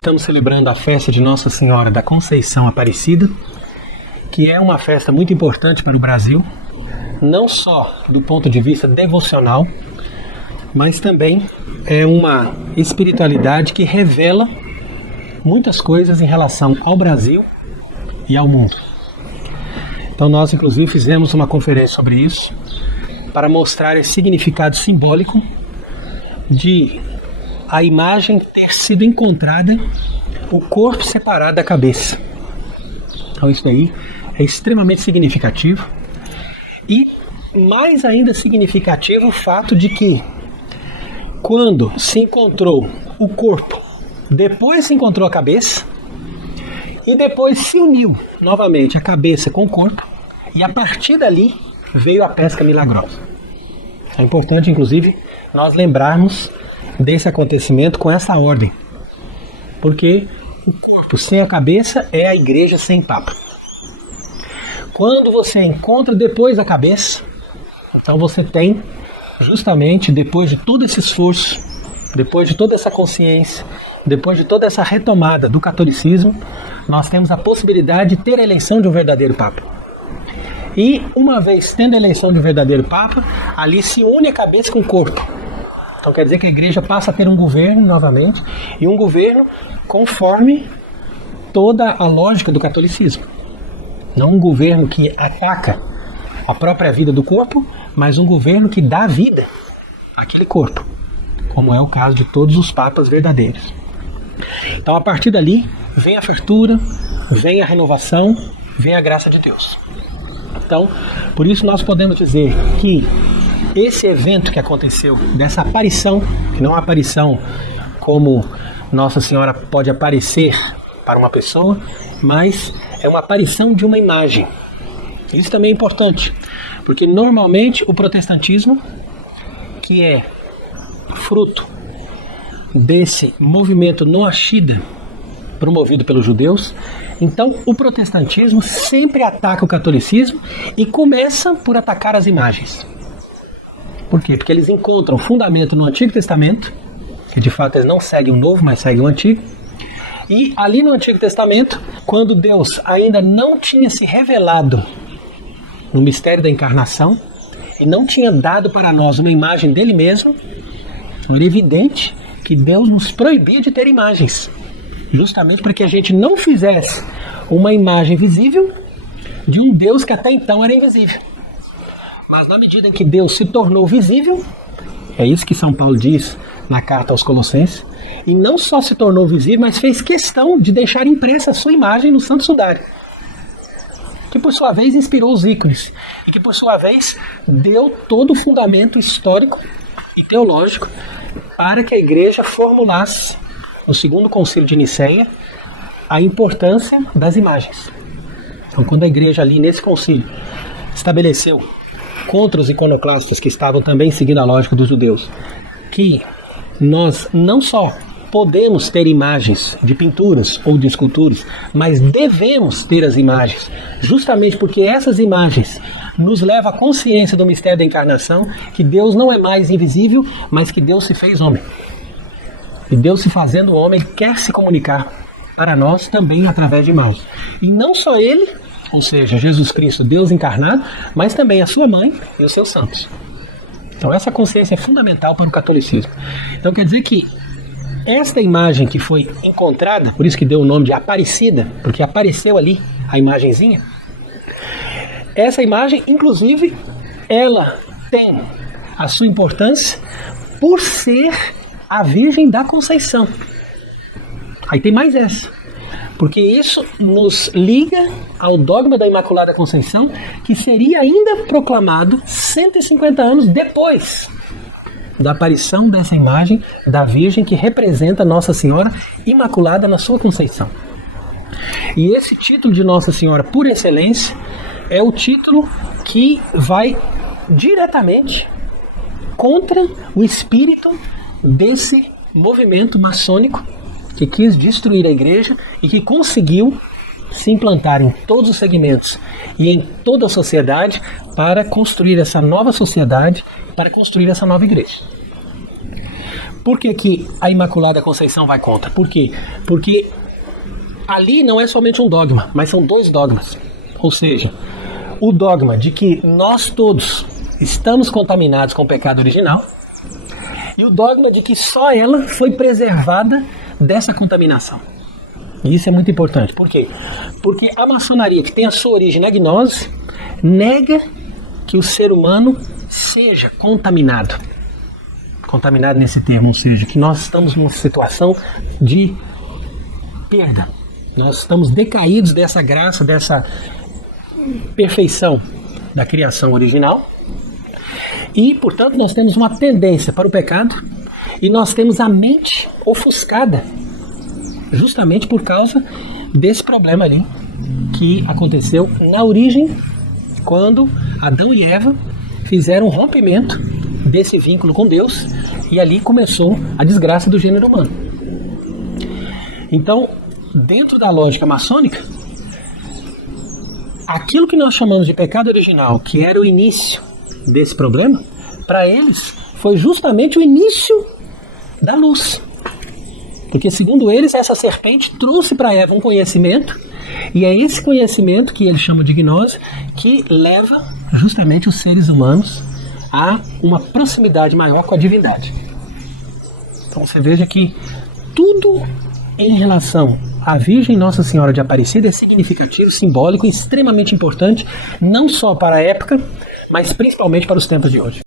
Estamos celebrando a festa de Nossa Senhora da Conceição Aparecida, que é uma festa muito importante para o Brasil, não só do ponto de vista devocional, mas também é uma espiritualidade que revela muitas coisas em relação ao Brasil e ao mundo. Então nós inclusive fizemos uma conferência sobre isso, para mostrar esse significado simbólico de a imagem ter sido encontrada, o corpo separado da cabeça. Então isso daí é extremamente significativo. E mais ainda significativo o fato de que quando se encontrou o corpo, depois se encontrou a cabeça, e depois se uniu novamente a cabeça com o corpo, e a partir dali veio a pesca milagrosa. É importante inclusive nós lembrarmos desse acontecimento com essa ordem, porque o corpo sem a cabeça é a igreja sem papa. Quando você encontra depois a cabeça, então você tem justamente depois de todo esse esforço, depois de toda essa consciência, depois de toda essa retomada do catolicismo, nós temos a possibilidade de ter a eleição de um verdadeiro papa. E uma vez tendo a eleição de um verdadeiro papa, ali se une a cabeça com o corpo. Então quer dizer que a igreja passa a ter um governo novamente, e um governo conforme toda a lógica do catolicismo. Não um governo que ataca a própria vida do corpo, mas um governo que dá vida àquele corpo, como é o caso de todos os papas verdadeiros. Então a partir dali vem a fartura, vem a renovação, vem a graça de Deus. Então, por isso nós podemos dizer que esse evento que aconteceu, dessa aparição, que não é uma aparição como Nossa Senhora pode aparecer para uma pessoa, mas é uma aparição de uma imagem. Isso também é importante, porque normalmente o protestantismo, que é fruto desse movimento noachida promovido pelos judeus, então o protestantismo sempre ataca o catolicismo e começa por atacar as imagens. Por quê? Porque eles encontram fundamento no Antigo Testamento, que de fato eles não seguem o Novo, mas seguem o Antigo. E ali no Antigo Testamento, quando Deus ainda não tinha se revelado no mistério da encarnação, e não tinha dado para nós uma imagem dele mesmo, era evidente que Deus nos proibia de ter imagens, justamente para que a gente não fizesse uma imagem visível de um Deus que até então era invisível. Mas na medida em que Deus se tornou visível, é isso que São Paulo diz na carta aos Colossenses, e não só se tornou visível, mas fez questão de deixar impressa a sua imagem no Santo Sudário, que por sua vez inspirou os ícones, e que por sua vez deu todo o fundamento histórico e teológico para que a igreja formulasse, no segundo concílio de Nicéia, a importância das imagens. Então quando a igreja ali nesse concílio estabeleceu contra os iconoclastas que estavam também seguindo a lógica dos judeus, que nós não só podemos ter imagens de pinturas ou de esculturas, mas devemos ter as imagens, justamente porque essas imagens nos levam à consciência do mistério da encarnação, que Deus não é mais invisível, mas que Deus se fez homem. E Deus se fazendo homem quer se comunicar para nós também através de imagens. E não só Ele, ou seja, Jesus Cristo, Deus encarnado, mas também a sua mãe e os seus santos. Então essa consciência é fundamental para o catolicismo. Então quer dizer que esta imagem que foi encontrada, por isso que deu o nome de Aparecida, porque apareceu ali a imagenzinha, essa imagem, inclusive, ela tem a sua importância por ser a Virgem da Conceição. Aí tem mais essa, porque isso nos liga ao dogma da Imaculada Conceição, que seria ainda proclamado 150 anos depois da aparição dessa imagem da Virgem que representa Nossa Senhora Imaculada na sua Conceição. E esse título de Nossa Senhora por excelência é o título que vai diretamente contra o espírito desse movimento maçônico que quis destruir a igreja e que conseguiu se implantar em todos os segmentos e em toda a sociedade para construir essa nova sociedade, para construir essa nova igreja. Por que que a Imaculada Conceição vai contra? Por quê? Porque ali não é somente um dogma, mas são dois dogmas. Ou seja, o dogma de que nós todos estamos contaminados com o pecado original e o dogma de que só ela foi preservada dessa contaminação. E isso é muito importante. Por quê? Porque a maçonaria, que tem a sua origem na gnose, nega que o ser humano seja contaminado. Contaminado nesse termo, ou seja, que nós estamos numa situação de perda. Nós estamos decaídos dessa graça, dessa perfeição da criação original. E, portanto, nós temos uma tendência para o pecado e nós temos a mente ofuscada, justamente por causa desse problema ali que aconteceu na origem, quando Adão e Eva fizeram um rompimento desse vínculo com Deus, e ali começou a desgraça do gênero humano. Então, dentro da lógica maçônica, aquilo que nós chamamos de pecado original, que era o início desse problema, para eles foi justamente o início da luz. Porque, segundo eles, essa serpente trouxe para Eva um conhecimento, e é esse conhecimento que eles chamam de gnose que leva justamente os seres humanos a uma proximidade maior com a divindade. Então você veja que tudo em relação à Virgem Nossa Senhora de Aparecida é significativo, simbólico e extremamente importante, não só para a época, mas principalmente para os tempos de hoje.